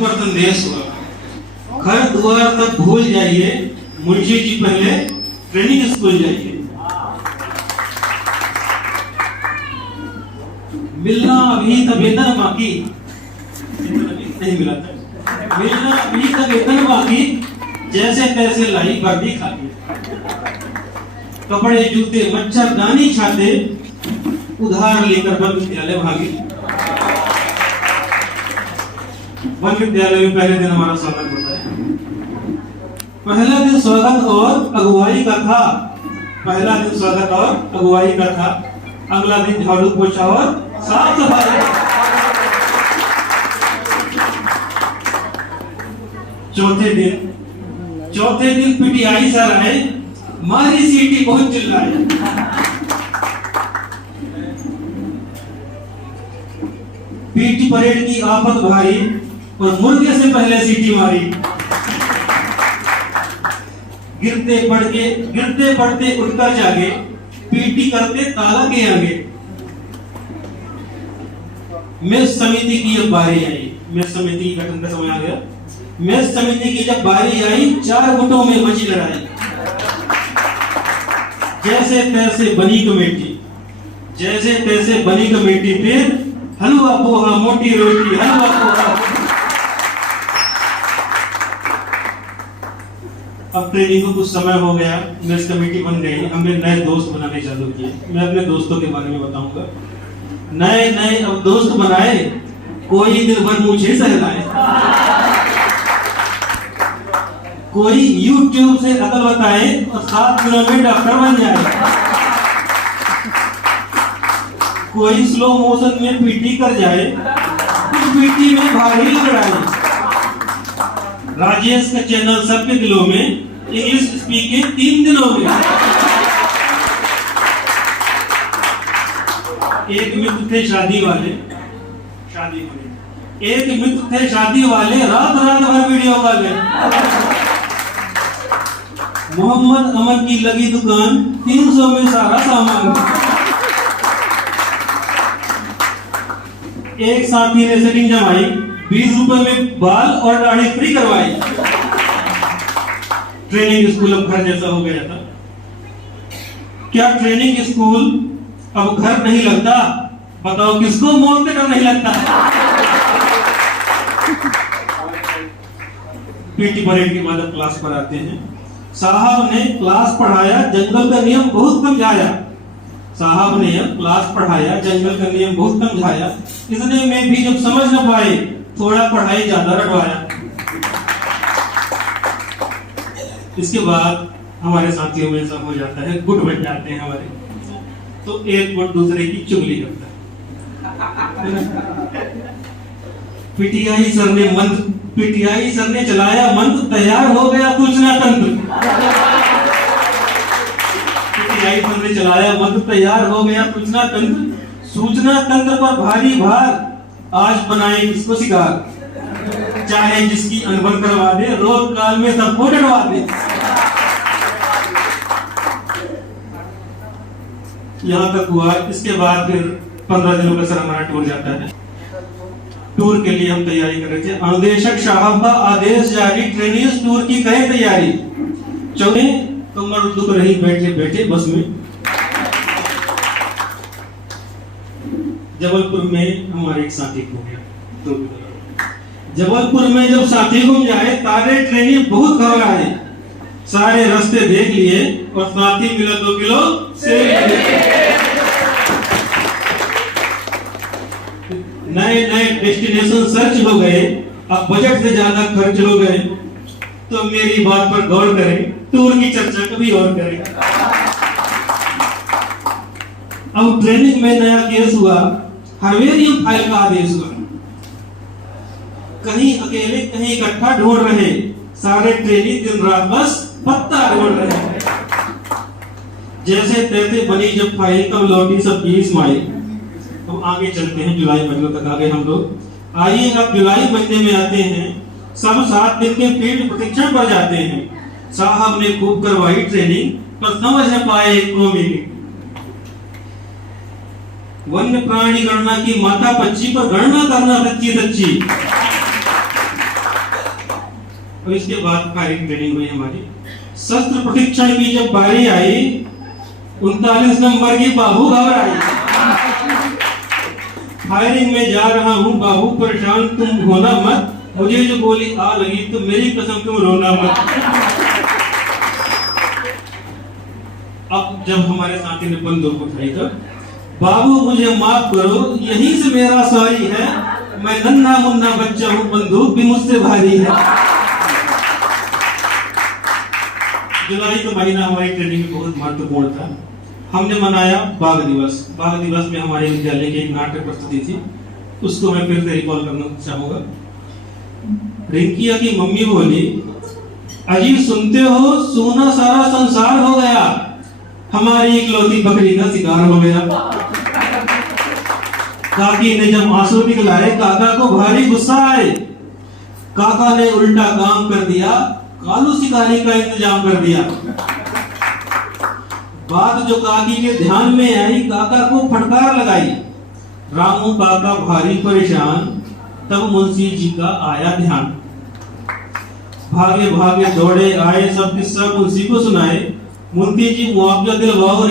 पर संदेश हुआ, घर द्वार तक भूल जाइए, मुंशी जी पहले ट्रेनिंग स्कूल जाइए। मिलना अभी तक वेतन बाकी, नहीं मिला था, मिलना अभी तक वेतन बाकी, जैसे तैसे लाई वर्दी खाती, कपड़े जूते मच्छरदानी छाते, उधार लेकर वन विद्यालय भागी। वन विद्यालय में पहले दिन हमारा स्वागत होता है। पहला दिन स्वागत और अगुवाई का था, पहला दिन स्वागत और अगुवाई का था। अगला दिन झाड़ू पोछा और साफ सफाई। चौथे दिन पीटीआई सर आए, मारी सीटी बहुत चिल्लाए। पीटी परेड की आफत भारी और मुर्गे से पहले सीटी मारी। गिरते पड़ते उठकर जागे, पीटी करते ताला के आगे। मेष समिति की जब बारी आई, मेष समिति की गठन का समय आ गया। मेष समिति की जब बारी आई, 4 गुटों में मची लड़ाई। जैसे तैसे बनी कमेटी, फिर हलवा पोहा मोटी रोटी, हलवा पोहा। अब ट्रेनिंग को कुछ समय हो गया, मेष कमेटी बन गई, हमने नए दोस्त बनाने चालू किए। मैं अपने दोस्तों के बारे में बताऊंगा। नए अब दोस्त बनाए, कोई दिन भर मुझे सहलाए, कोई YouTube से अकल बताए और 7 दिनों में डॉक्टर बन जाए, कोई स्लो मोशन में पीटी कर जाए, कुछ पीटी में भारी लड़ाई। राजेश का चैनल सबके दिलों में, इंग्लिश स्पीकिंग 3 दिनों में। एक मित्र थे शादी वाले, रात भर वीडियो कॉल में। मोहम्मद अमन की लगी दुकान, 300 में सारा सामान। एक साथी ने सेटिंग जमाई, 20 रुपए में बाल और दाढ़ी फ्री करवाई। ट्रेनिंग स्कूल अब घर जैसा हो गया था। क्या ट्रेनिंग स्कूल अब घर नहीं लगता? बताओ किसको मौत का डर नहीं लगता? पीटी परेड के बाद क्लास पर आते हैं। साहब ने क्लास पढ़ाया, जंगल का नियम बहुत समझाया। इतने में भी जब समझ न पाए, थोड़ा पढ़ाई ज्यादा रटवाया। इसके बाद हमारे साथियों में ऐसा हो जाता है, गुट बन जाते हैं हमारे, तो एक गुट दूसरे की चुगली करता है। पीटीआई सर ने चलाया मंत्र, तैयार हो गया सूचना तंत्र। सूचना तंत्र पर भारी भार, आज बनाए इसको शिकार। चाहे जिसकी अनबन करवा दे, रोज काल में सबको डरवा दे। यहाँ तक हुआ। इसके बाद फिर 15 दिनों का सर हमारा टूर जाता है। टूर के लिए हम तैयारी कर रहे थे। अनुदेशक साहब का आदेश जारी, ट्रेनिंग टूर की करें तैयारी। चौथे कमर दुख रही बैठे बस में। जबलपुर में हमारे एक साथी खो गया। जबलपुर में जब साथी गुम जाए, तारे ट्रेनिंग बहुत घबराए। सारे रास्ते देख लिए और साथी मिला 2 किलो नए डेस्टिनेशन सर्च हो गए। अब बजट से ज्यादा खर्च हो गए। तो मेरी बात पर गौर करें, टूर की चर्चा कभी और करें। अब ट्रेनिंग में नया केस हुआ, हर्बेरियम फाइल का आदेश हुआ। कहीं अकेले कहीं इकट्ठा ढूंढ रहे, सारे ट्रेनिंग दिन रात बस पत्ता ढूंढ रहे। जैसे तैसे बनी जब फाइल, तब लौटी सबकी इस्माइल। तो आगे चलते हैं, जुलाई महीने तक आ गए हम लोग। आइए अब जुलाई महीने में आते हैं। सब 7 दिन के फील्ड प्रशिक्षण पर जाते हैं। साहब ने खूब करवाई ट्रेनिंग, पर समझ न पाए को मीनिंग। वन्य प्राणी गणना की माता पच्ची पर गणना करना सच्ची। और इसके बाद फायरिंग ट्रेनिंग हुई हमारी। शस्त्र प्रशिक्षण की जब बारी आई, 39 नंबर की बाबू घबराई। फायरिंग में जा रहा हूँ बाबू परेशान तुम होना मत, मुझे जो गोली आ लगी तो मेरी कसम तुम रोना मत। अब जब हमारे साथी ने बंदूक उठाई तो, बाबू मुझे माफ करो यहीं से मेरा सॉरी है, मैं नन्हा मुन्ना बच्चा हूँ, बंदूक भी मुझसे भारी है। जुलाई का महीना हमारी ट्रेनिंग में बहुत महत्वपूर्ण था। हमने मनाया बाघ दिवस। बाघ दिवस में हमारे विद्यालय की एक नाटक प्रस्तुति थी, उसको मैं फिर से रिकॉल करना चाहूंगा। रिंकिया की मम्मी बोली, अजी सुनते हो सोना सारा संसार हो गया, हमारी इकलौती बकरी का शिकार हो गया। काकी ने जब आंसू निकलाए काका को भारी गुस्सा आए, काका ने उल्टा काम कर दिया, कालू शिकारी का इंतजाम कर दिया। बात जो काकी के ध्यान में आई, काका को फटकार लगाई। रामू काका भारी परेशान, तब मुंशी जी का आया ध्यान। भागे भागे दौड़े आए, सब किस्सा मुंशी को सुनाए। मुंशी जी मुआवजा दिलवाओ,